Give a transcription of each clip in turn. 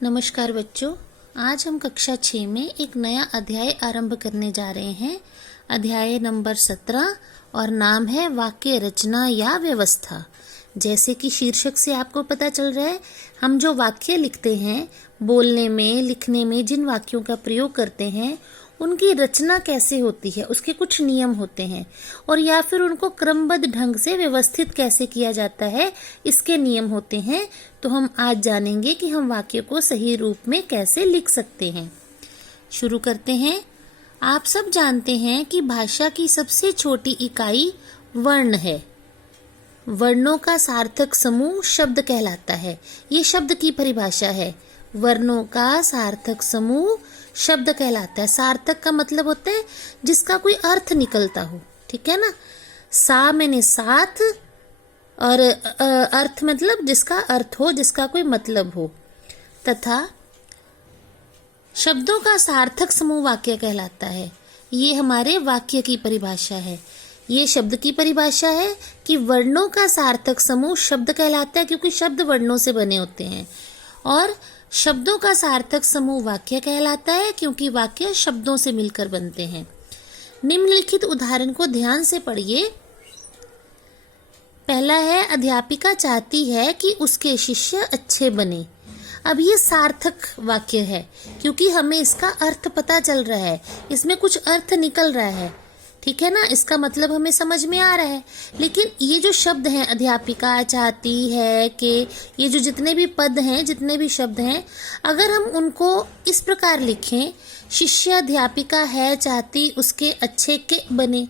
नमस्कार बच्चों, आज हम कक्षा 6 में एक नया अध्याय आरंभ करने जा रहे हैं। अध्याय नंबर 17 और नाम है वाक्य रचना या व्यवस्था। जैसे कि शीर्षक से आपको पता चल रहा है, हम जो वाक्य लिखते हैं, बोलने में लिखने में जिन वाक्यों का प्रयोग करते हैं उनकी रचना कैसे होती है, उसके कुछ नियम होते हैं और या फिर उनको क्रमबद्ध ढंग से व्यवस्थित कैसे किया जाता है, इसके नियम होते हैं। तो हम आज जानेंगे कि हम वाक्य को सही रूप में कैसे लिख सकते हैं। शुरू करते हैं। आप सब जानते हैं कि भाषा की सबसे छोटी इकाई वर्ण है। वर्णों का सार्थक समूह शब्द कहलाता है। ये शब्द की परिभाषा है। वर्णों का सार्थक समूह शब्द कहलाता है। सार्थक का मतलब होता है जिसका कोई अर्थ निकलता हो, ठीक है ना। सा मैंने साथ और अर्थ मतलब जिसका अर्थ हो, जिसका कोई मतलब हो, तथा शब्दों का सार्थक समूह वाक्य कहलाता है। ये हमारे वाक्य की परिभाषा है। ये शब्द की परिभाषा है कि वर्णों का सार्थक समूह शब्द कहलाता है, क्योंकि शब्द वर्णों से बने होते हैं, और शब्दों का सार्थक समूह वाक्य कहलाता है, क्योंकि वाक्य शब्दों से मिलकर बनते हैं। निम्नलिखित उदाहरण को ध्यान से पढ़िए। पहला है, अध्यापिका चाहती है कि उसके शिष्य अच्छे बने। अब ये सार्थक वाक्य है, क्योंकि हमें इसका अर्थ पता चल रहा है, इसमें कुछ अर्थ निकल रहा है, ठीक है ना। इसका मतलब हमें समझ में आ रहा है। लेकिन ये जो शब्द हैं, अध्यापिका चाहती है कि, ये जो जितने भी पद हैं, जितने भी शब्द हैं, अगर हम उनको इस प्रकार लिखें, शिष्य अध्यापिका है चाहती उसके अच्छे के बने,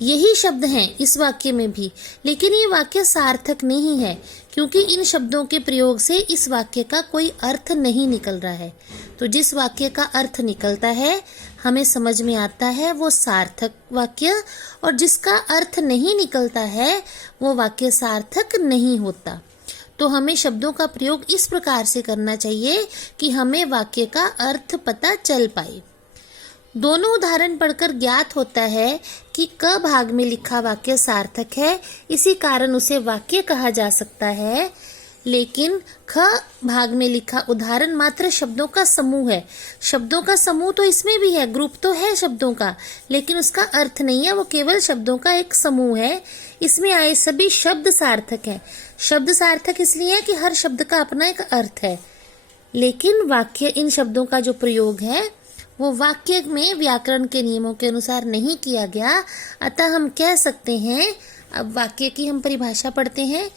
यही शब्द हैं इस वाक्य में भी, लेकिन ये वाक्य सार्थक नहीं है, क्योंकि इन शब्दों के प्रयोग से इस वाक्य का कोई अर्थ नहीं निकल रहा है। तो जिस वाक्य का अर्थ निकलता है, हमें समझ में आता है, वो सार्थक वाक्य, और जिसका अर्थ नहीं निकलता है वो वाक्य सार्थक नहीं होता। तो हमें शब्दों का प्रयोग इस प्रकार से करना चाहिए कि हमें वाक्य का अर्थ पता चल पाए। दोनों उदाहरण पढ़कर ज्ञात होता है कि क भाग में लिखा वाक्य सार्थक है, इसी कारण उसे वाक्य कहा जा सकता है। लेकिन ख भाग में लिखा उदाहरण मात्र शब्दों का समूह है। शब्दों का समूह तो इसमें भी है, ग्रुप तो है शब्दों का, लेकिन उसका अर्थ नहीं है, वो केवल शब्दों का एक समूह है। इसमें आए सभी शब्द सार्थक हैं। शब्द सार्थक इसलिए है कि हर शब्द का अपना एक अर्थ है, लेकिन वाक्य, इन शब्दों का जो प्रयोग है वो वाक्य में व्याकरण के नियमों के अनुसार नहीं किया गया। अतः हम कह सकते हैं, अब वाक्य की हम परिभाषा पढ़ते हैं,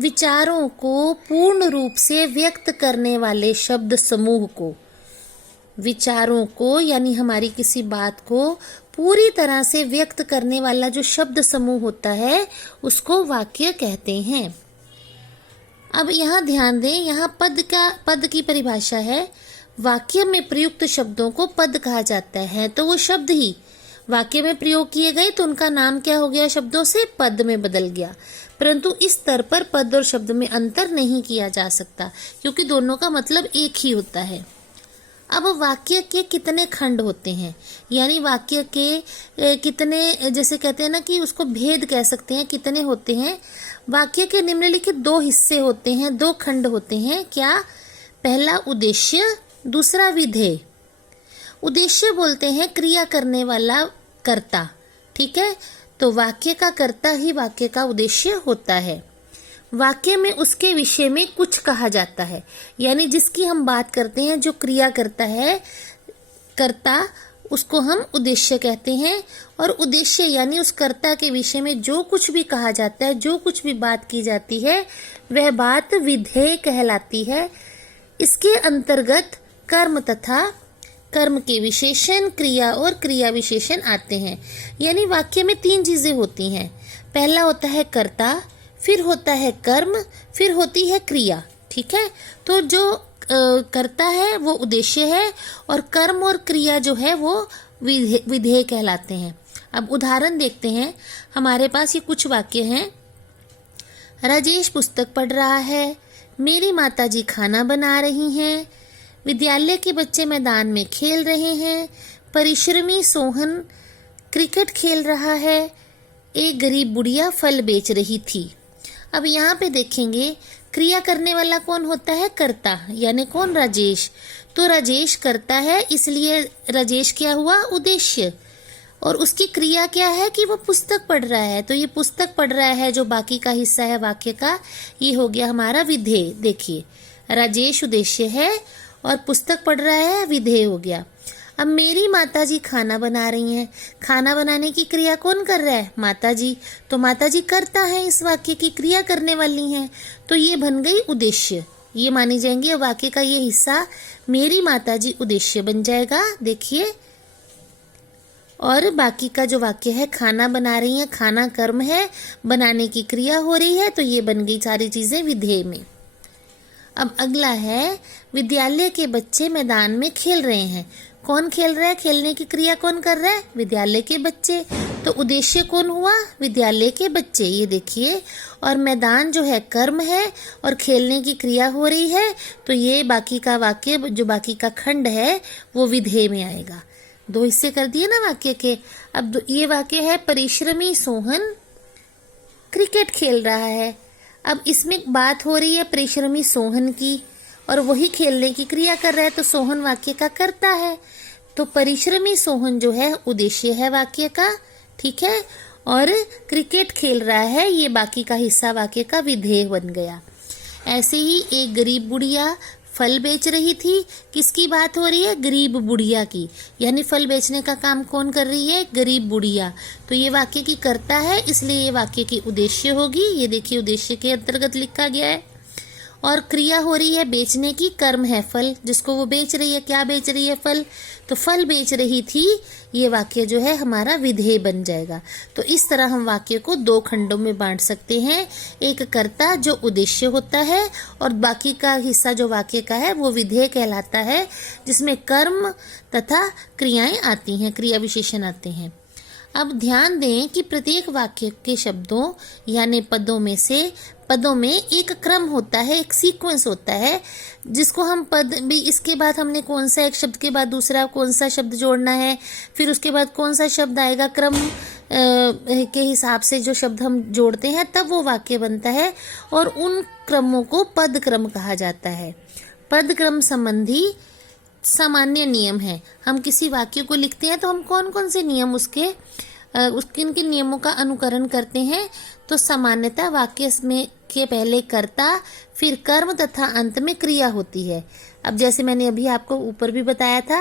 विचारों को पूर्ण रूप से व्यक्त करने वाले शब्द समूह को, विचारों को यानी हमारी किसी बात को पूरी तरह से व्यक्त करने वाला जो शब्द समूह होता है, उसको वाक्य कहते हैं। अब यहाँ ध्यान दें, यहाँ पद की परिभाषा है। वाक्य में प्रयुक्त शब्दों को पद कहा जाता है, तो वो शब्द ही वाक्य में प्रयोग किए गए तो उनका नाम क्या हो गया, शब्दों से पद में बदल गया। परंतु इस स्तर पर पद और शब्द में अंतर नहीं किया जा सकता, क्योंकि दोनों का मतलब एक ही होता है। अब वाक्य के कितने खंड होते हैं, यानी वाक्य के कितने, जैसे कहते हैं ना कि उसको भेद कह सकते हैं, कितने होते हैं। वाक्य के निम्नलिखित दो हिस्से होते हैं, दो खंड होते हैं। क्या? पहला उद्देश्य, दूसरा विधेय। उद्देश्य बोलते हैं क्रिया करने वाला कर्ता, ठीक है। तो वाक्य का कर्ता ही वाक्य का उद्देश्य होता है। वाक्य में उसके विषय में कुछ कहा जाता है, यानी जिसकी हम बात करते हैं, जो क्रिया करता है कर्ता, उसको हम उद्देश्य कहते हैं। और उद्देश्य यानी उस कर्ता के विषय में जो कुछ भी कहा जाता है, जो कुछ भी बात की जाती है, वह बात विधेय कहलाती है। इसके अंतर्गत कर्म तथा कर्म के विशेषण, क्रिया और क्रिया विशेषण आते हैं। यानी वाक्य में तीन चीजें होती हैं। पहला होता है कर्ता, फिर होता है कर्म, फिर होती है क्रिया, ठीक है। तो जो कर्ता है वो उद्देश्य है, और कर्म और क्रिया जो है वो विधेय कहलाते हैं। अब उदाहरण देखते हैं। हमारे पास ये कुछ वाक्य हैं। राजेश पुस्तक पढ़ रहा है, मेरी माताजी खाना बना रही हैं, विद्यालय के बच्चे मैदान में खेल रहे हैं, परिश्रमी सोहन क्रिकेट खेल रहा है, एक गरीब बुढ़िया फल बेच रही थी। अब यहाँ पे देखेंगे क्रिया करने वाला कौन होता है? कर्ता, यानी कौन? राजेश। तो राजेश करता है, इसलिए राजेश क्या हुआ? उद्देश्य। और उसकी क्रिया क्या है कि वो पुस्तक पढ़ रहा है, तो ये पुस्तक पढ़ रहा है जो बाकी का हिस्सा है वाक्य का, ये हो गया हमारा विधेय। देखिए, राजेश उद्देश्य है और पुस्तक पढ़ रहा है विधेय हो गया। अब मेरी माताजी खाना बना रही हैं। खाना बनाने की क्रिया कौन कर रहा है? माताजी। तो माताजी करता है, इस वाक्य की क्रिया करने वाली हैं, तो ये बन गई उद्देश्य, ये मानी जाएंगी। वाक्य का ये हिस्सा मेरी माताजी उद्देश्य बन जाएगा। देखिए, और बाकी का जो वाक्य है खाना बना रही है, खाना कर्म है, बनाने की क्रिया हो रही है, तो ये बन गई सारी चीजें विधेय में। अब अगला है, विद्यालय के बच्चे मैदान में खेल रहे हैं। कौन खेल रहा है? खेलने की क्रिया कौन कर रहा है? विद्यालय के बच्चे। तो उद्देश्य कौन हुआ? विद्यालय के बच्चे, ये देखिए। और मैदान जो है कर्म है और खेलने की क्रिया हो रही है, तो ये बाकी का वाक्य, जो बाकी का खंड है, वो विधेय में आएगा। 2 हिस्से कर दिए ना वाक्य के। अब ये वाक्य है, परिश्रमी सोहन क्रिकेट खेल रहा है। अब इसमें बात हो रही है परिश्रमी सोहन की, और वही खेलने की क्रिया कर रहा है, तो सोहन वाक्य का कर्ता है। तो परिश्रमी सोहन जो है उद्देश्य है वाक्य का, ठीक है। और क्रिकेट खेल रहा है, ये बाकी का हिस्सा वाक्य का विधेय बन गया। ऐसे ही एक गरीब बुढ़िया फल बेच रही थी। किसकी बात हो रही है? गरीब बुढ़िया की, यानी फल बेचने का काम कौन कर रही है? गरीब बुढ़िया। तो ये वाक्य की कर्ता है, इसलिए ये वाक्य की उद्देश्य होगी। ये देखिए, उद्देश्य के अंतर्गत लिखा गया है। और क्रिया हो रही है बेचने की, कर्म है फल, जिसको वो बेच रही है। क्या बेच रही है? फल। तो फल बेच रही थी, ये वाक्य जो है हमारा विधेय बन जाएगा। तो इस तरह हम वाक्य को 2 खंडों में बांट सकते हैं। एक कर्ता जो उद्देश्य होता है, और बाकी का हिस्सा जो वाक्य का है वो विधेय कहलाता है, जिसमें कर्म तथा क्रियाएं आती हैं, क्रिया विशेषण आते हैं। अब ध्यान दें कि प्रत्येक वाक्य के शब्दों यानी पदों में एक क्रम होता है, एक सीक्वेंस होता है, जिसको हम पद भी, इसके बाद हमने कौन सा एक शब्द के बाद दूसरा कौन सा शब्द जोड़ना है, फिर उसके बाद कौन सा शब्द आएगा, क्रम के हिसाब से जो शब्द हम जोड़ते हैं तब वो वाक्य बनता है। और उन क्रमों को पद क्रम कहा जाता है। पद क्रम संबंधी सामान्य नियम है। हम किसी वाक्य को लिखते हैं तो हम कौन कौन से नियम उसके किन किन नियमों का अनुकरण करते हैं? तो सामान्यतः वाक्य में के पहले कर्ता, फिर कर्म तथा अंत में क्रिया होती है। अब जैसे मैंने अभी आपको ऊपर भी बताया था,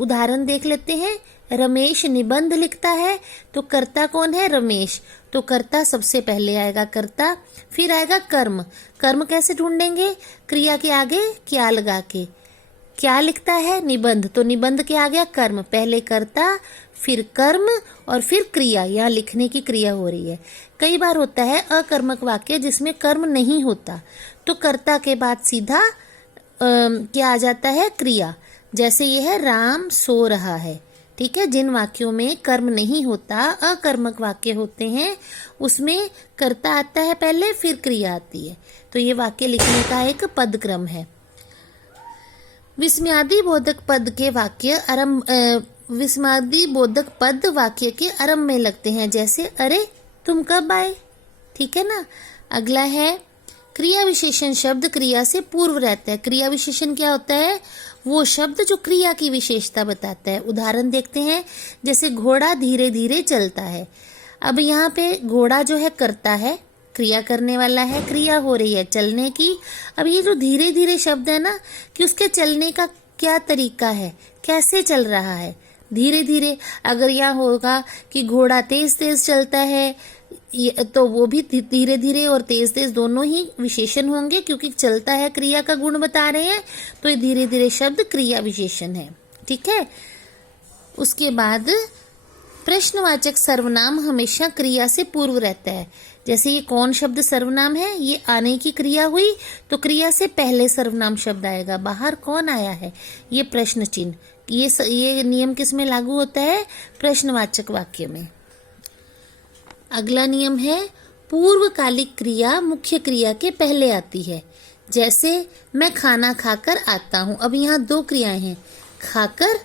उदाहरण देख लेते हैं। रमेश निबंध लिखता है, तो कर्ता कौन है? रमेश। तो कर्ता सबसे पहले आएगा, कर्ता, फिर आएगा कर्म। कर्म कैसे ढूंढेंगे? क्रिया के आगे क्या लगा के। क्या लिखता है? निबंध। तो निबंध के आ गया कर्म, पहले कर्ता, फिर कर्म और फिर क्रिया। यहाँ लिखने की क्रिया हो रही है। कई बार होता है अकर्मक वाक्य जिसमें कर्म नहीं होता, तो कर्ता के बाद सीधा क्या आ जाता है? क्रिया। जैसे ये है, राम सो रहा है। ठीक है, जिन वाक्यों में कर्म नहीं होता, अकर्मक वाक्य होते हैं, उसमें कर्ता आता है पहले, फिर क्रिया आती है। तो ये वाक्य लिखने का एक पद क्रम है। विस्मयादि बोधक पद के वाक्य विस्मयादि बोधक पद वाक्य के आरंभ में लगते हैं, जैसे अरे तुम कब आए। ठीक है ना। अगला है, क्रिया विशेषण शब्द क्रिया से पूर्व रहता है। क्रिया विशेषण क्या होता है? वो शब्द जो क्रिया की विशेषता बताता है। उदाहरण देखते हैं, जैसे घोड़ा धीरे धीरे चलता है। अब यहाँ पे घोड़ा जो है कर्ता है, क्रिया करने वाला है, क्रिया हो रही है चलने की। अब ये जो धीरे धीरे शब्द है ना, कि उसके चलने का क्या तरीका है, कैसे चल रहा है धीरे धीरे। अगर यहाँ होगा कि घोड़ा तेज तेज चलता है, तो वो भी धीरे धीरे और तेज तेज दोनों ही विशेषण होंगे, क्योंकि चलता है क्रिया का गुण बता रहे हैं, तो ये धीरे धीरे शब्द क्रिया विशेषण है। ठीक है। उसके बाद प्रश्नवाचक सर्वनाम हमेशा क्रिया से पूर्व रहता है। जैसे ये कौन शब्द सर्वनाम है? ये आने की क्रिया हुई, तो क्रिया से पहले सर्वनाम शब्द आएगा। बाहर कौन आया है? ये प्रश्न चिन्ह। ये नियम किस में लागू होता है? प्रश्नवाचक वाक्य में। अगला नियम है, पूर्वकालिक क्रिया मुख्य क्रिया के पहले आती है। जैसे मैं खाना खाकर आता हूँ। अब यहाँ 2 क्रियाएं हैं, खाकर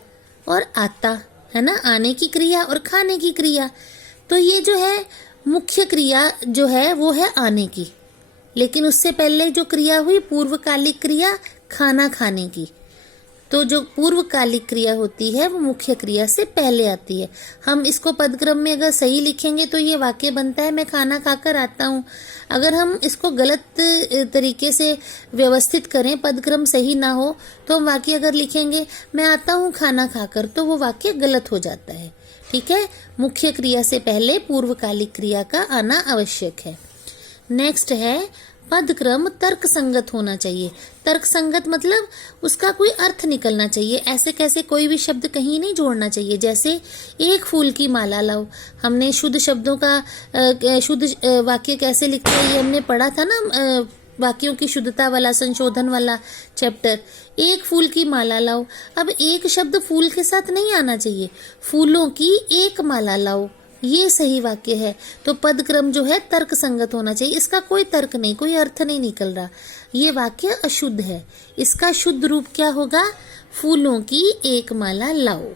और आता, है ना, आने की क्रिया और खाने की क्रिया। तो ये जो है मुख्य क्रिया जो है वो है आने की। लेकिन उससे पहले जो क्रिया हुई पूर्वकालिक क्रिया खाना खाने की, तो जो पूर्वकालिक क्रिया होती है वो मुख्य क्रिया से पहले आती है। हम इसको पदक्रम में अगर सही लिखेंगे तो ये वाक्य बनता है मैं खाना खाकर आता हूँ। अगर हम इसको गलत तरीके से व्यवस्थित करें, पदक्रम सही ना हो, तो हम वाक्य अगर लिखेंगे मैं आता हूँ खाना खाकर, तो वो वाक्य गलत हो जाता है। ठीक है, मुख्य क्रिया से पहले पूर्वकालिक क्रिया का आना आवश्यक है। नेक्स्ट है पदक्रम तर्क संगत होना चाहिए। तर्क संगत मतलब उसका कोई अर्थ निकलना चाहिए। ऐसे कैसे कोई भी शब्द कहीं नहीं जोड़ना चाहिए। जैसे एक फूल की माला लाओ, हमने शुद्ध शब्दों का शुद्ध वाक्य कैसे लिखते हैं ये हमने पढ़ा था ना, वाक्यों की शुद्धता वाला संशोधन वाला चैप्टर। एक फूल की माला लाओ, अब एक शब्द फूल के साथ नहीं आना चाहिए, फूलों की एक माला लाओ, ये सही वाक्य है। तो पदक्रम जो है तर्क संगत होना चाहिए। इसका कोई तर्क नहीं, कोई अर्थ नहीं निकल रहा, ये वाक्य अशुद्ध है। इसका शुद्ध रूप क्या होगा? फूलों की एक माला लाओ।